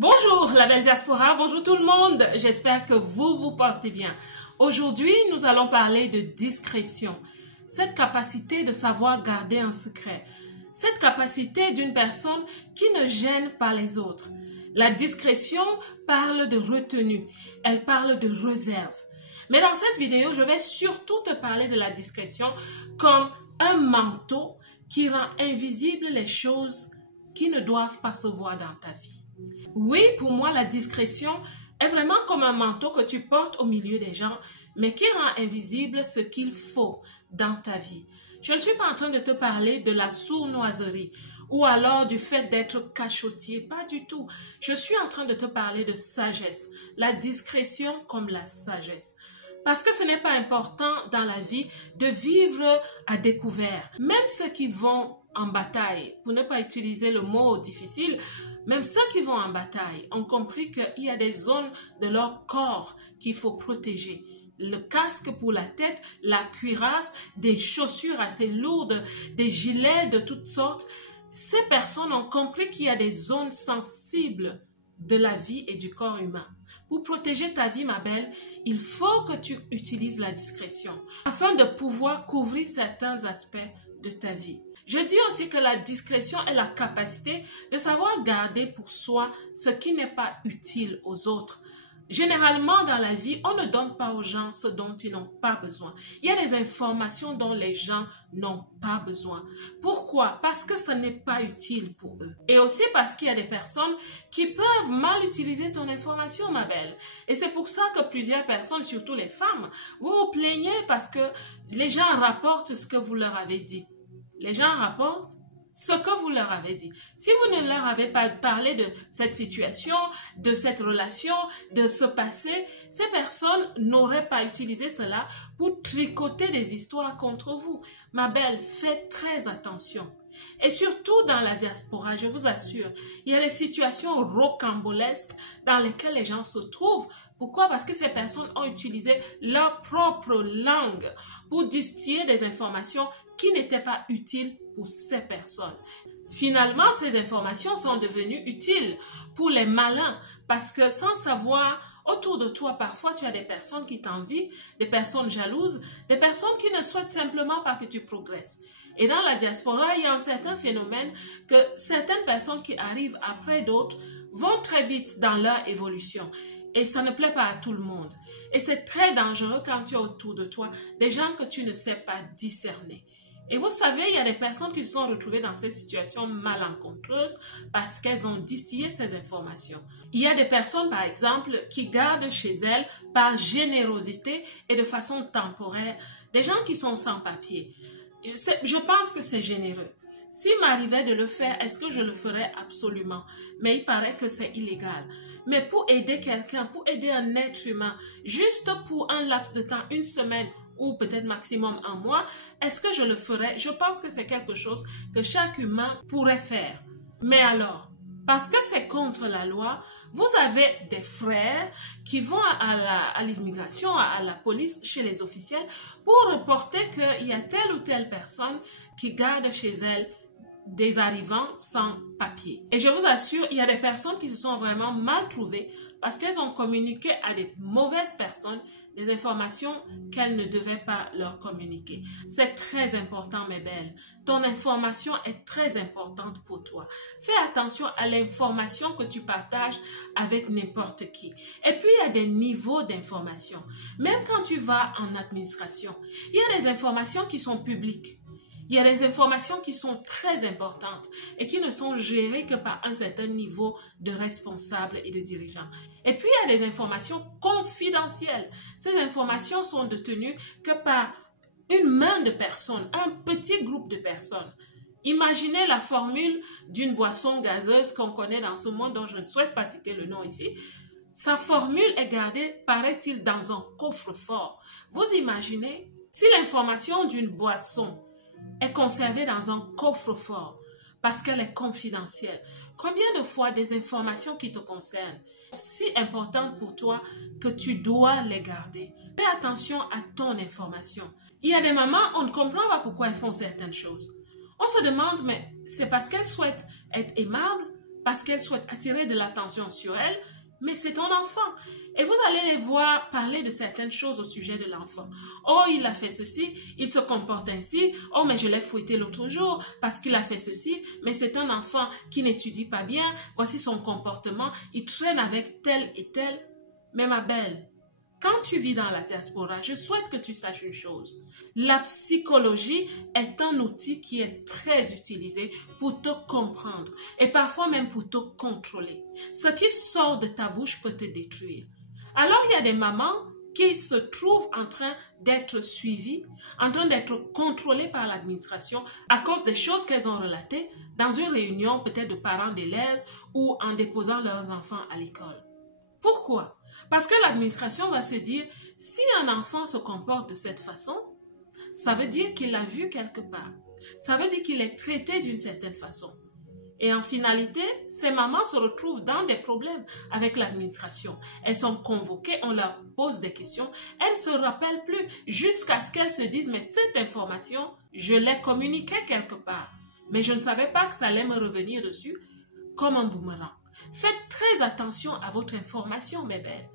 Bonjour la belle diaspora, bonjour tout le monde, j'espère que vous vous portez bien. Aujourd'hui, nous allons parler de discrétion, cette capacité de savoir garder un secret, cette capacité d'une personne qui ne gêne pas les autres. La discrétion parle de retenue, elle parle de réserve. Mais dans cette vidéo, je vais surtout te parler de la discrétion comme un manteau qui rend invisibles les choses qui ne doivent pas se voir dans ta vie. Oui, pour moi, la discrétion est vraiment comme un manteau que tu portes au milieu des gens, mais qui rend invisible ce qu'il faut dans ta vie. Je ne suis pas en train de te parler de la sournoiserie ou alors du fait d'être cachotier, pas du tout. Je suis en train de te parler de sagesse, la discrétion comme la sagesse. Parce que ce n'est pas important dans la vie de vivre à découvert. Même ceux qui vont en bataille, pour ne pas utiliser le mot difficile, même ceux qui vont en bataille ont compris qu'il y a des zones de leur corps qu'il faut protéger. Le casque pour la tête, la cuirasse, des chaussures assez lourdes, des gilets de toutes sortes. Ces personnes ont compris qu'il y a des zones sensibles de la vie et du corps humain. Pour protéger ta vie, ma belle, il faut que tu utilises la discrétion afin de pouvoir couvrir certains aspects de ta vie. Je dis aussi que la discrétion est la capacité de savoir garder pour soi ce qui n'est pas utile aux autres. Généralement, dans la vie, on ne donne pas aux gens ce dont ils n'ont pas besoin. Il y a des informations dont les gens n'ont pas besoin. Pourquoi? Parce que ce n'est pas utile pour eux. Et aussi parce qu'il y a des personnes qui peuvent mal utiliser ton information, ma belle. Et c'est pour ça que plusieurs personnes, surtout les femmes, vous vous plaignez parce que les gens rapportent ce que vous leur avez dit. Les gens rapportent ce que vous leur avez dit. Si vous ne leur avez pas parlé de cette situation, de cette relation, de ce passé, ces personnes n'auraient pas utilisé cela pour tricoter des histoires contre vous. Ma belle, faites très attention. Et surtout dans la diaspora, je vous assure, il y a des situations rocambolesques dans lesquelles les gens se trouvent. Pourquoi? Parce que ces personnes ont utilisé leur propre langue pour distiller des informations qui n'étaient pas utiles pour ces personnes. Finalement, ces informations sont devenues utiles pour les malins parce que sans savoir, autour de toi, parfois, tu as des personnes qui t'envient, des personnes jalouses, des personnes qui ne souhaitent simplement pas que tu progresses. Et dans la diaspora, il y a un certain phénomène que certaines personnes qui arrivent après d'autres vont très vite dans leur évolution. Et ça ne plaît pas à tout le monde. Et c'est très dangereux quand tu as autour de toi des gens que tu ne sais pas discerner. Et vous savez, il y a des personnes qui se sont retrouvées dans ces situations malencontreuses parce qu'elles ont distillé ces informations. Il y a des personnes, par exemple, qui gardent chez elles par générosité et de façon temporaire des gens qui sont sans papier. Je pense que c'est généreux. S'il m'arrivait de le faire, est-ce que je le ferais? Absolument. Mais il paraît que c'est illégal. Mais pour aider quelqu'un, pour aider un être humain, juste pour un laps de temps, une semaine ou peut-être maximum un mois, est-ce que je le ferais? Je pense que c'est quelque chose que chaque humain pourrait faire. Mais alors, parce que c'est contre la loi, vous avez des frères qui vont à l'immigration, à la police, chez les officiels, pour reporter qu'il y a telle ou telle personne qui garde chez elle des arrivants sans papier. Et je vous assure, il y a des personnes qui se sont vraiment mal trouvées parce qu'elles ont communiqué à des mauvaises personnes des informations qu'elles ne devaient pas leur communiquer. C'est très important, mes belles. Ton information est très importante pour toi. Fais attention à l'information que tu partages avec n'importe qui. Et puis, il y a des niveaux d'information. Même quand tu vas en administration, il y a des informations qui sont publiques. Il y a des informations qui sont très importantes et qui ne sont gérées que par un certain niveau de responsables et de dirigeants. Et puis, il y a des informations confidentielles. Ces informations sont détenues que par une main de personnes, un petit groupe de personnes. Imaginez la formule d'une boisson gazeuse qu'on connaît dans ce monde dont je ne souhaite pas citer le nom ici. Sa formule est gardée, paraît-il, dans un coffre-fort. Vous imaginez si l'information d'une boisson est conservée dans un coffre-fort parce qu'elle est confidentielle. Combien de fois des informations qui te concernent si importantes pour toi que tu dois les garder? Fais attention à ton information. Il y a des mamans, on ne comprend pas pourquoi elles font certaines choses. On se demande, mais c'est parce qu'elles souhaitent être aimables, parce qu'elle souhaite attirer de l'attention sur elle, mais c'est ton enfant. Et vous allez les voir parler de certaines choses au sujet de l'enfant. Oh, il a fait ceci, il se comporte ainsi. Oh, mais je l'ai fouetté l'autre jour parce qu'il a fait ceci. Mais c'est un enfant qui n'étudie pas bien. Voici son comportement. Il traîne avec tel et tel. Mais ma belle, quand tu vis dans la diaspora, je souhaite que tu saches une chose. La psychologie est un outil qui est très utilisé pour te comprendre et parfois même pour te contrôler. Ce qui sort de ta bouche peut te détruire. Alors il y a des mamans qui se trouvent en train d'être suivies, en train d'être contrôlées par l'administration à cause des choses qu'elles ont relatées dans une réunion peut-être de parents d'élèves ou en déposant leurs enfants à l'école. Pourquoi? Parce que l'administration va se dire, si un enfant se comporte de cette façon, ça veut dire qu'il l'a vu quelque part. Ça veut dire qu'il est traité d'une certaine façon. Et en finalité, ces mamans se retrouvent dans des problèmes avec l'administration. Elles sont convoquées, on leur pose des questions, elles ne se rappellent plus jusqu'à ce qu'elles se disent, mais cette information, je l'ai communiquée quelque part. Mais je ne savais pas que ça allait me revenir dessus comme un boomerang. Faites très attention à votre information, mes belles.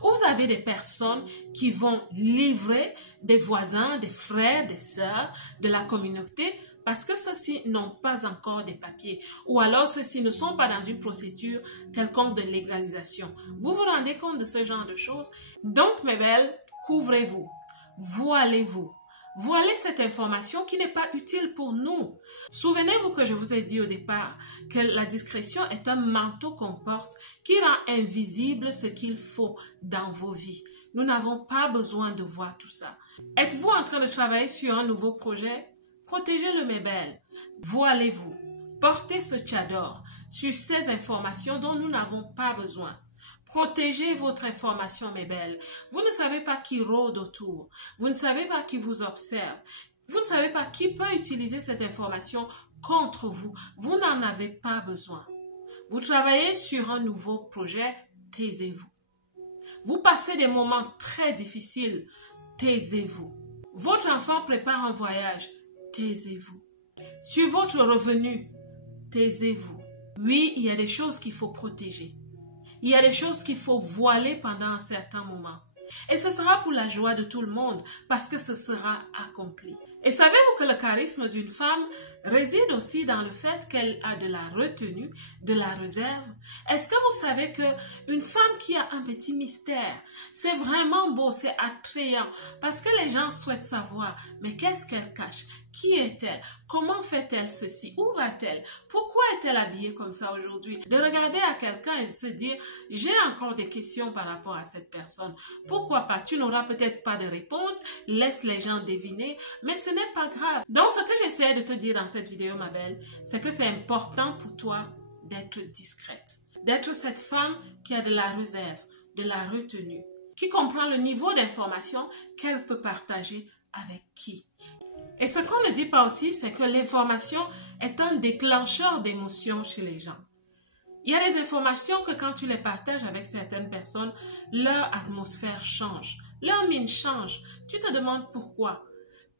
Vous avez des personnes qui vont livrer des voisins, des frères, des sœurs de la communauté parce que ceux-ci n'ont pas encore des papiers ou alors ceux-ci ne sont pas dans une procédure quelconque de légalisation. Vous vous rendez compte de ce genre de choses? Donc, mes belles, couvrez-vous, voilez-vous. Voilez cette information qui n'est pas utile pour nous. Souvenez-vous que je vous ai dit au départ que la discrétion est un manteau qu'on porte qui rend invisible ce qu'il faut dans vos vies. Nous n'avons pas besoin de voir tout ça. Êtes-vous en train de travailler sur un nouveau projet? Protégez-le, mes belles. Voilez-vous. Portez ce tchador sur ces informations dont nous n'avons pas besoin. Protégez votre information, mes belles. Vous ne savez pas qui rôde autour. Vous ne savez pas qui vous observe. Vous ne savez pas qui peut utiliser cette information contre vous. Vous n'en avez pas besoin. Vous travaillez sur un nouveau projet, taisez-vous. Vous passez des moments très difficiles, taisez-vous. Votre enfant prépare un voyage, taisez-vous. Sur votre revenu, taisez-vous. Oui, il y a des choses qu'il faut protéger. Il y a des choses qu'il faut voiler pendant un certain moment. Et ce sera pour la joie de tout le monde parce que ce sera accompli. Et savez-vous que le charisme d'une femme réside aussi dans le fait qu'elle a de la retenue, de la réserve? Est-ce que vous savez qu'une femme qui a un petit mystère, c'est vraiment beau, c'est attrayant parce que les gens souhaitent savoir, mais qu'est-ce qu'elle cache? Qui est-elle? Comment fait-elle ceci? Où va-t-elle? Pourquoi est-elle habillée comme ça aujourd'hui? De regarder à quelqu'un et se dire, j'ai encore des questions par rapport à cette personne. Pourquoi pas? Tu n'auras peut-être pas de réponse, laisse les gens deviner, mais ce n'est pas grave. Donc, ce que j'essaie de te dire dans cette vidéo, ma belle, c'est que c'est important pour toi d'être discrète, d'être cette femme qui a de la réserve, de la retenue, qui comprend le niveau d'information qu'elle peut partager avec qui. Et ce qu'on ne dit pas aussi, c'est que l'information est un déclencheur d'émotions chez les gens. Il y a des informations que quand tu les partages avec certaines personnes, leur atmosphère change, leur mine change. Tu te demandes pourquoi.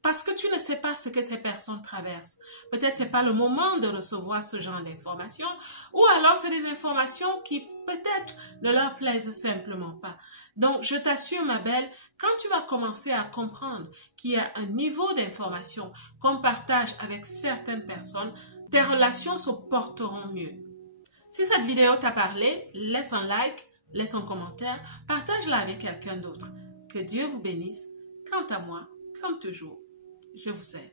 Parce que tu ne sais pas ce que ces personnes traversent. Peut-être ce n'est pas le moment de recevoir ce genre d'informations, ou alors c'est des informations qui peut-être ne leur plaisent simplement pas. Donc, je t'assure, ma belle, quand tu vas commencer à comprendre qu'il y a un niveau d'information qu'on partage avec certaines personnes, tes relations se porteront mieux. Si cette vidéo t'a parlé, laisse un like, laisse un commentaire, partage-la avec quelqu'un d'autre. Que Dieu vous bénisse. Quant à moi, comme toujours, je vous aime.